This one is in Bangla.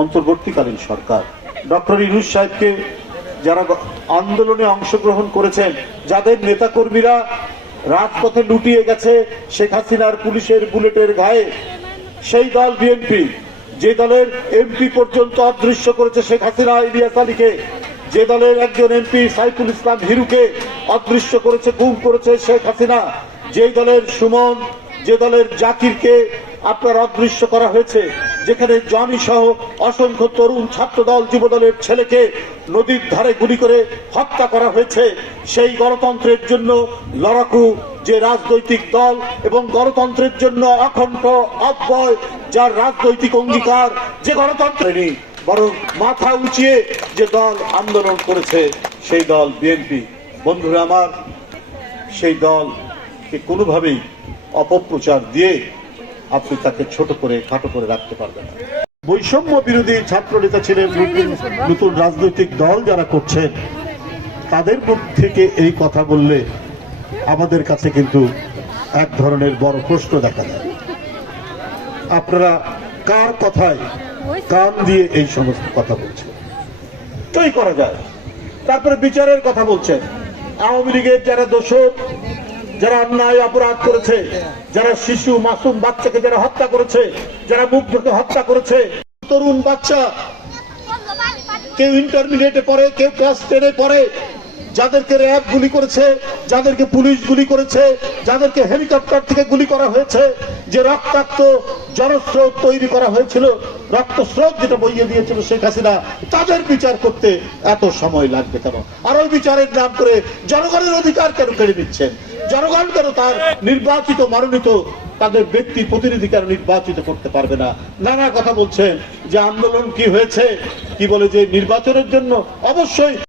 অন্তর্বর্তীকালীন সরকার ডক্টর ইউনূস সাহেবকে যারা আন্দোলনে অংশগ্রহণ করেছেন, যাদের নেতাকর্মীরা রাজপথে লুটিয়ে গেছে শেখ হাসিনার পুলিশের বুলেটের গায়ে, সেই দল বিএনপি, যে দলের এমপি পর্যন্ত অদৃশ্য করেছে শেখ হাসিনা ইলিয়াস আলীকে, যে দলের একজন এমপি সাইফুল ইসলাম হিরুকে অদৃশ্য করেছে, গুম করেছে শেখ হাসিনা, যে দলের সুমন, যে দলের জাকিরকে আপনার অদৃশ্য করা হয়েছে, যেখানে জনি সহ অসংখ্য তরুণ ছাত্র দল যুব দলের ছেলেকে নদীর ধারে গুলি করে হত্যা করা হয়েছে, সেই গণতন্ত্রের জন্য লড়াকু যে রাজনৈতিক দল এবং গণতন্ত্রের জন্য অখণ্ড অব্যয় যার রাজনৈতিক অঙ্গীকার, যে গণতন্ত্রের বরং মাথা উঁচিয়ে যে দল আন্দোলন করেছে সেই দল বিএনপি। বন্ধুরা আমার, সেই দলকে কোনোভাবেই অপপ্রচার দিয়ে আপনি তাকে ছোট করে খাটো করে রাখতে পারবেন না। বৈষম্য বিরোধী ছাত্র নেতা ছিলেন, নতুন রাজনৈতিক দল যারা করছেন তাদের মুখ থেকে এই কথা বললে আমাদের কাছে কিন্তু এক ধরনের বড় প্রশ্ন দেখা যায়। আপনারা কার কথায় কান দিয়ে এই সমস্ত কথা বলছেন? তাই করা যায়। তারপরে বিচারের কথা বলছেন। আওয়ামী লীগের যারা দোষক, যারা অন্যায় অপরাধ করেছে, যারা শিশু মাসুম বাচ্চাকে যারা হত্যা করেছে, যারা মুগ্ধকে হত্যা করেছে, তরুণ বাচ্চা, কেউ ইন্টারমিডিয়েটে পড়ে, কেউ ক্লাস 10-এ পড়ে, যাদেরকে র্যাব গুলি করেছে, যাদেরকে পুলিশ গুলি করেছে, যাদেরকে হেলিকপ্টার থেকে গুলি করা হয়েছে, যে রক্তাক্ত জনস্রোত তৈরি করা হয়েছিল, রক্তস্রোত যেটা বইয়ে দিয়েছিল শেখ হাসিনা, তাদের বিচার করতে এত সময় লাগবে কেন? আর ওই বিচারের নাম করে জনগণের অধিকার কেন কেড়ে নিচ্ছেন? জনগণ কেন তার নির্বাচিত মনোনীত তাদের ব্যক্তি প্রতিনিধি কেন নির্বাচিত করতে পারবে না? নানা কথা বলছেন যে আন্দোলন কি হয়েছে, কি বলে যে নির্বাচনের জন্য। অবশ্যই